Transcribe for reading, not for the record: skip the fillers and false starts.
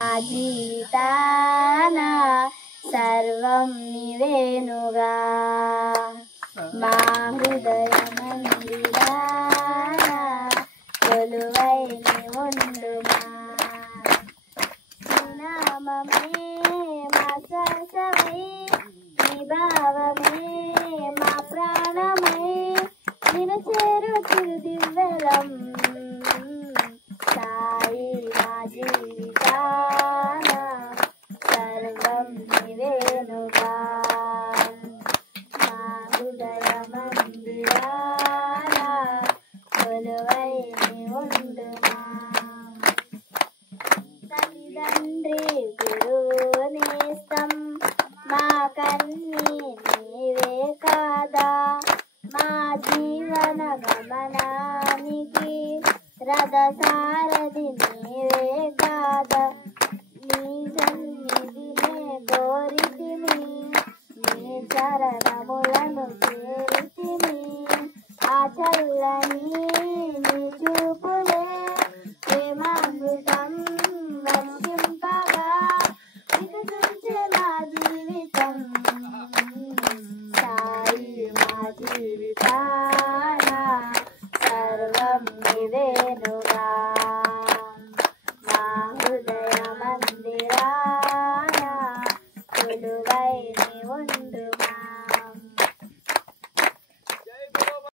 నా జీవితాన సర్వం నీవేనుగా మా హృదయమందిరాన కొలువై నీ ఉండుమా నామమే మా శ్వాసమై నీ భావమే మా ప్రాణమై నిన్ను చేరు దివ్యలం సాయి నా జీవితాన సర్వం నీవేనుగా మా హృదయమందిరాన కొలువై నీ ఉండుమా తల్లిదండ్రి గురువు నేస్తం మా కన్నీ నీవే కాదా మా జీవన గమనానికి రథసారథి నీవే కాదా నీ సన్నిధినే కోరితిమి నీ చరణములను చేరితిమి ఆ చల్లని నీ చూపు